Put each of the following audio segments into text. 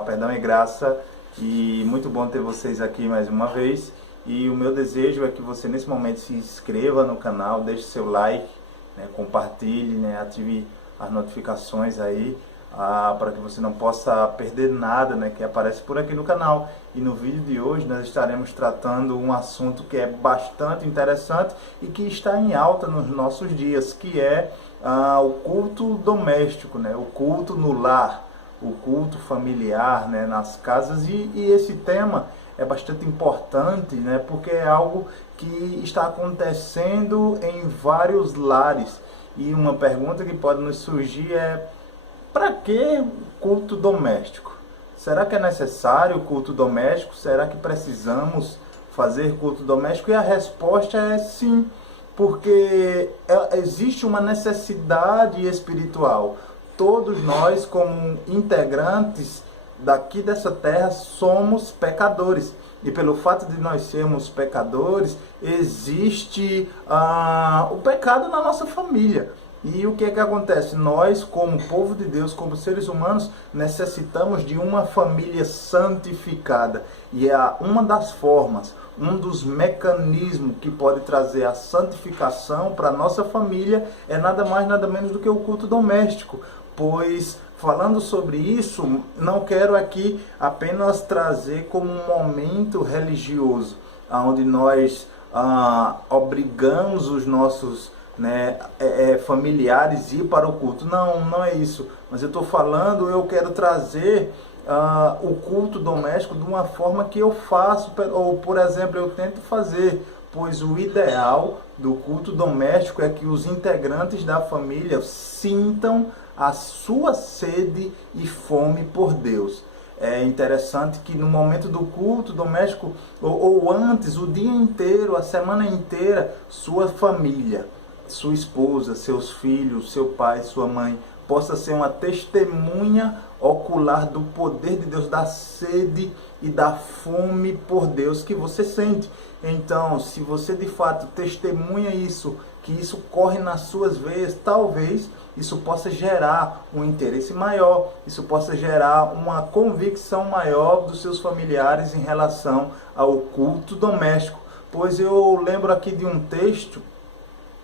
canal Perdão e Graça, e muito bom ter vocês aqui mais uma vez. E o meu desejo é que você nesse momento se inscreva no canal, deixe seu like, né, compartilhe, né, ative as notificações aí, para que você não possa perder nada, né, que aparece por aqui no canal. E no vídeo de hoje nós estaremos tratando um assunto que é bastante interessante e que está em alta nos nossos dias, que é o culto doméstico, né, o culto no lar, o culto familiar, né, nas casas. E esse tema é bastante importante, né, porque é algo que está acontecendo em vários lares. E uma pergunta que pode nos surgir é: para que culto doméstico? Será que é necessário o culto doméstico? Será que precisamos fazer culto doméstico? E a resposta é sim, porque existe uma necessidade espiritual. Todos nós, como integrantes daqui dessa terra, somos pecadores. E pelo fato de nós sermos pecadores, existe o pecado na nossa família. E o que é que acontece? Nós, como povo de Deus, como seres humanos, necessitamos de uma família santificada. E é uma das formas, um dos mecanismos que pode trazer a santificação para a nossa família é nada mais, nada menos do que o culto doméstico. Pois, falando sobre isso, não quero aqui apenas trazer como um momento religioso, onde nós obrigamos os nossos familiares a ir para o culto. Não é isso. Mas eu quero trazer o culto doméstico de uma forma que eu faço, ou por exemplo, eu tento fazer. Pois o ideal do culto doméstico é que os integrantes da família sintam a sua sede e fome por Deus. É interessante que no momento do culto doméstico, ou antes, o dia inteiro, a semana inteira, sua família, sua esposa, seus filhos, seu pai, sua mãe, possa ser uma testemunha ocular do poder de Deus, da sede e da fome por Deus que você sente. Então, se você de fato testemunha isso, que isso corre nas suas veias, talvez isso possa gerar um interesse maior, isso possa gerar uma convicção maior dos seus familiares em relação ao culto doméstico. Pois eu lembro aqui de um texto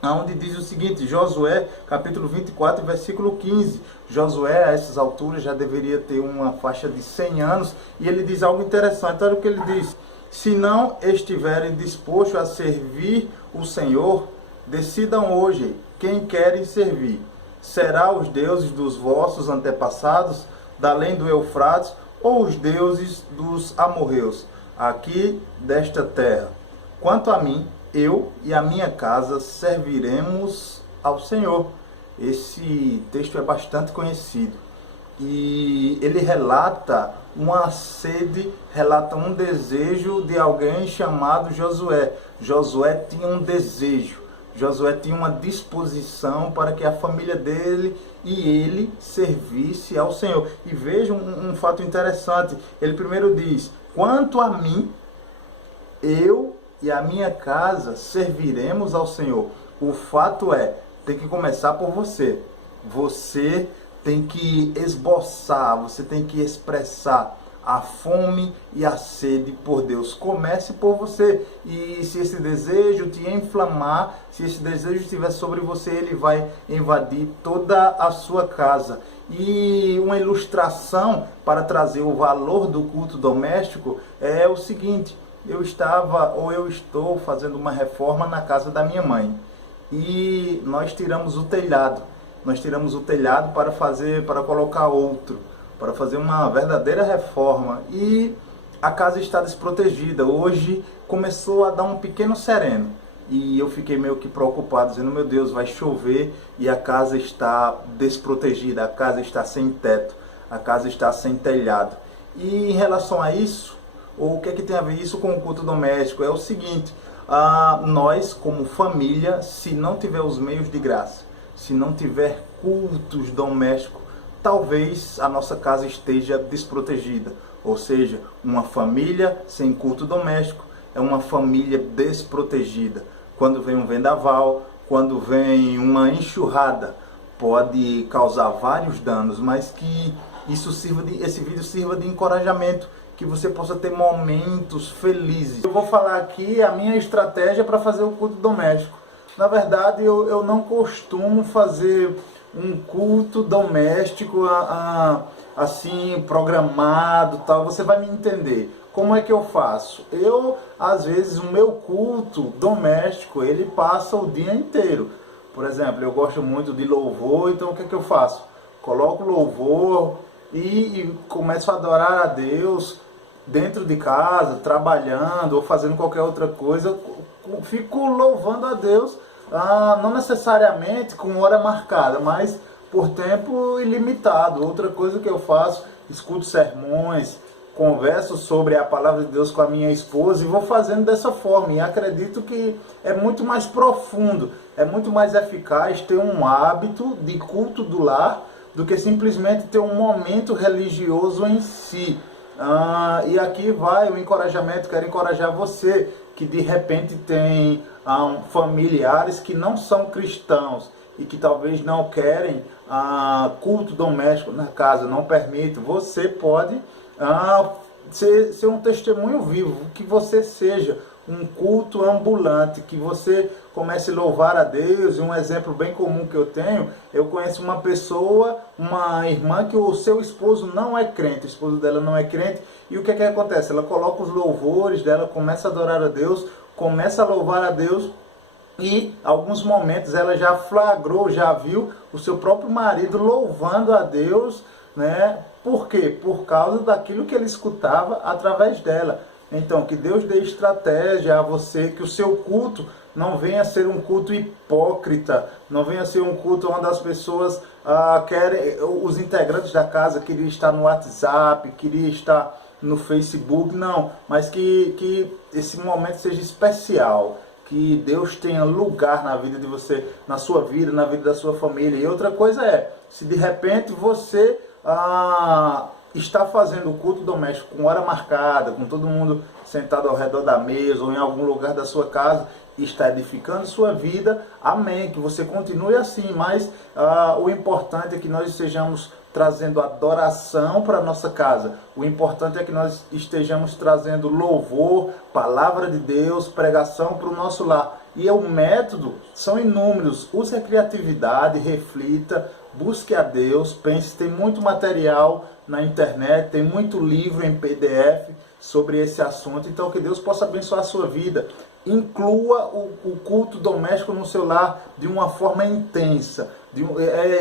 onde diz o seguinte, Josué, capítulo 24, versículo 15. Josué, a essas alturas, já deveria ter uma faixa de 100 anos, e ele diz algo interessante. Olha o que ele diz: se não estiverem dispostos a servir o Senhor, decidam hoje quem querem servir. Será os deuses dos vossos antepassados, da além do Eufrates, ou os deuses dos amorreus, aqui desta terra? Quanto a mim, eu e a minha casa serviremos ao Senhor. Esse texto é bastante conhecido e ele relata uma sede, relata um desejo de alguém chamado Josué. Josué tinha um desejo, Josué tinha uma disposição para que a família dele e ele servisse ao Senhor. E veja um fato interessante, ele primeiro diz: quanto a mim, eu e a minha casa serviremos ao Senhor. O fato é, tem que começar por você. Você tem que esboçar, você tem que expressar a fome e a sede por Deus. Comece por você. E se esse desejo te inflamar, se esse desejo estiver sobre você, ele vai invadir toda a sua casa. E uma ilustração para trazer o valor do culto doméstico é o seguinte: eu estou fazendo uma reforma na casa da minha mãe. E nós tiramos o telhado. Nós tiramos o telhado para colocar outro, para fazer uma verdadeira reforma. E a casa está desprotegida. Hoje começou a dar um pequeno sereno. E eu fiquei meio que preocupado, dizendo: meu Deus, vai chover e a casa está desprotegida, a casa está sem teto, a casa está sem telhado. E em relação a isso, ou o que é que tem a ver isso com o culto doméstico? É o seguinte: nós como família, se não tiver os meios de graça, se não tiver cultos domésticos, talvez a nossa casa esteja desprotegida. Ou seja, uma família sem culto doméstico é uma família desprotegida. Quando vem um vendaval, quando vem uma enxurrada, pode causar vários danos, mas que esse vídeo sirva de encorajamento, que você possa ter momentos felizes. Eu vou falar aqui a minha estratégia para fazer o culto doméstico. Na verdade, eu não costumo fazer um culto doméstico assim, programado, tal. Você vai me entender. Como é que eu faço? Às vezes, o meu culto doméstico, ele passa o dia inteiro. Por exemplo, eu gosto muito de louvor, então o que é que eu faço? Coloco louvor e começo a adorar a Deus dentro de casa, trabalhando ou fazendo qualquer outra coisa. Fico louvando a Deus, não necessariamente com hora marcada, mas por tempo ilimitado. Outra coisa que eu faço, escuto sermões, converso sobre a palavra de Deus com a minha esposa e vou fazendo dessa forma. E acredito que é muito mais profundo, é muito mais eficaz ter um hábito de culto do lar do que simplesmente ter um momento religioso em si. E aqui vai o encorajamento. Quero encorajar você que de repente tem familiares que não são cristãos e que talvez não querem culto doméstico na casa, não permite. Você pode ser um testemunho vivo, que você seja um culto ambulante, que você comece a louvar a Deus. E um exemplo bem comum que eu conheço uma pessoa, uma irmã, que o seu esposo não é crente, o esposo dela não é crente, e o que acontece? Ela coloca os louvores dela, começa a adorar a Deus, começa a louvar a Deus, e alguns momentos ela já flagrou, já viu o seu próprio marido louvando a Deus, né? Por quê? Por causa daquilo que ele escutava através dela. Então, que Deus dê estratégia a você, que o seu culto não venha a ser um culto hipócrita, não venha a ser um culto onde as pessoas querem, os integrantes da casa queriam estar no WhatsApp, queriam estar no Facebook, não, mas que esse momento seja especial, que Deus tenha lugar na vida de você, na sua vida, na vida da sua família. E outra coisa é, se de repente você está fazendo o culto doméstico com hora marcada, com todo mundo sentado ao redor da mesa ou em algum lugar da sua casa, e está edificando sua vida, amém, que você continue assim, mas o importante é que nós estejamos trazendo adoração para a nossa casa. O importante é que nós estejamos trazendo louvor, palavra de Deus, pregação para o nosso lar. E o método são inúmeros. Use a criatividade, reflita, busque a Deus, pense. Tem muito material na internet, tem muito livro em PDF sobre esse assunto. Então, que Deus possa abençoar a sua vida. Inclua o culto doméstico no seu lar de uma forma intensa,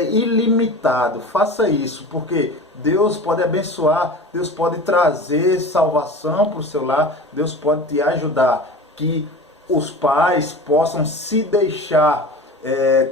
ilimitado. Faça isso, porque Deus pode abençoar, Deus pode trazer salvação para o seu lar, Deus pode te ajudar. Que os pais possam se deixar,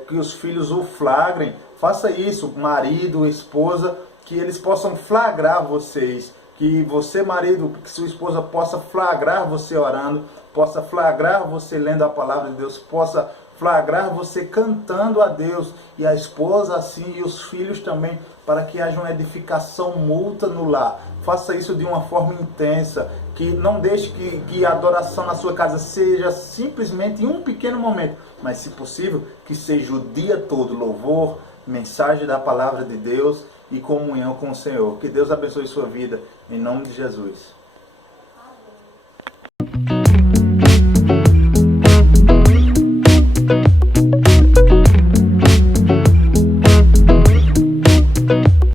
que os filhos o flagrem. Faça isso, marido, esposa, que eles possam flagrar vocês. Que você, marido, que sua esposa possa flagrar você orando, possa flagrar você lendo a palavra de Deus, possa flagrar você cantando a Deus, e a esposa assim, e os filhos também, para que haja uma edificação mútua no lar. Faça isso de uma forma intensa, que não deixe que a adoração na sua casa seja simplesmente em um pequeno momento, mas, se possível, que seja o dia todo louvor, mensagem da palavra de Deus e comunhão com o Senhor. Que Deus abençoe sua vida, em nome de Jesus.